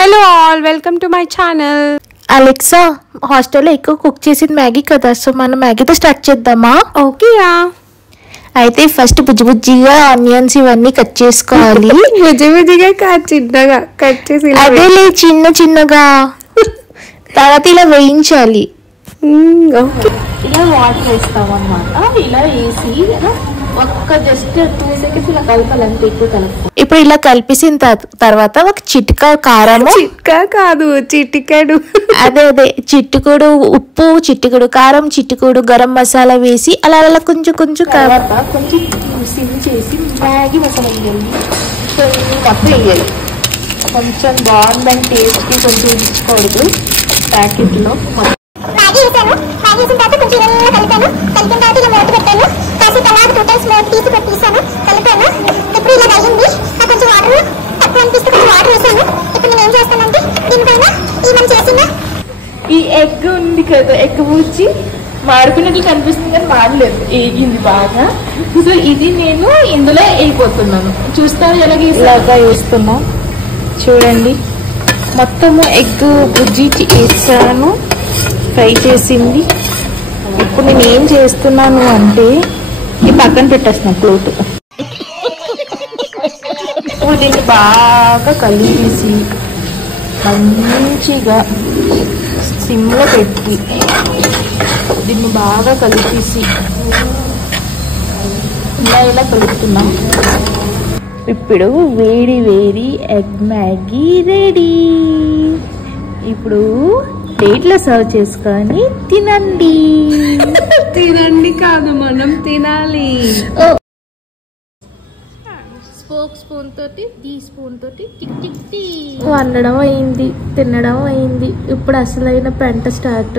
Hello all, welcome to my channel. Alexa, హాస్టల్లో ఎక్కువ cook చేసింది మ్యాగీ కదా, సో మనం మ్యాగీతో స్టార్ట్ చేద్దామా? ఓకేయా. అయితే ఫస్ట్ బుజ్జిగా ఆనియన్స్ ఇవన్నీ కట్ చేసుకోవాలి. బుజ్జిగా కాదు, చిన్నగా కట్ చేసి అదేలే, చిన్నగా. తర్వాత ఇలా వేయించాలి. ఇలా వాటర్ వేస్తామన్నమాట. ఇలా వేసి ఒక్క జస్ట్ 2 seconds ఇలా కలపాలంటే, ఎక్కువ కలుపు. ఇప్పుడు ఇలా కలిపేసిన తర్వాత ఒక చిటిక కారం, చిట్కా కాదు చిటికెడు, అదే చిటికుడు ఉప్పు, చిటికుడు కారం, చిటికుడు గరం మసాలా వేసి అలా కొంచెం తర్వాత కొంచెం సిమ్ చేసి మ్యాగీ మసాలా వేయాలి. మొత్తం వేయాలి. కొంచెం బాగుందని టేస్ట్కి కొంచెం ఇచ్చుకోవద్దు. ప్యాకెట్లో మ్యాగీ వేసాను. మ్యాగీ వేసిన తర్వాత కొంచెం కలిపాను. కలిపిన తర్వాత ఇలా మూత పెట్టాను. కాసేపు అలా 2 times మూత తీసి పెట్టేసాను. కలిపాను. ఇప్పుడు ఇలా అయ్యింది. నాకు కొంచెం వాటర్ తక్కువ అనిపిస్తే కొంచెం వాటర్ వేసాను. ఇప్పుడు నేను ఏం చేస్తానంటే దీనిపైన ఈ మనం చేసిన ఈ ఎగ్ ఉంది కదా, ఎగ్ పూచి మాడుకున్నట్లు కనిపిస్తుంది కానీ మాడలేదు, ఏగింది బాగా. సో ఇది నేను ఇందులో వేయిపోతున్నాను. చూస్తాను ఇలాగా వేస్తున్నా. చూడండి, మొత్తము ఎగ్ బుజ్జి వేసాను, ఫ్రై చేసింది. ఇప్పుడు నేను ఏం చేస్తున్నాను అంటే ఈ పక్కన పెట్టేస్తున్నా ప్లేట్. దీన్ని బాగా కలిపేసి మంచిగా సిమ్లో పెట్టి దీన్ని బాగా కలిపేసి ఇలా కలుపుతున్నాం. ఇప్పుడు వేడి ఎగ్ మ్యాగీ రెడీ. ఇప్పుడు ప్లేట్లో సర్వ్ చేసుకొని తినండి. తినండి కాదు, మనం తినాలి. స్పూన్ తోటి ఈ స్పూన్ తోటి వండడం అయింది, తినడం అయింది. ఇప్పుడు అసలైన పెంట స్టార్ట్.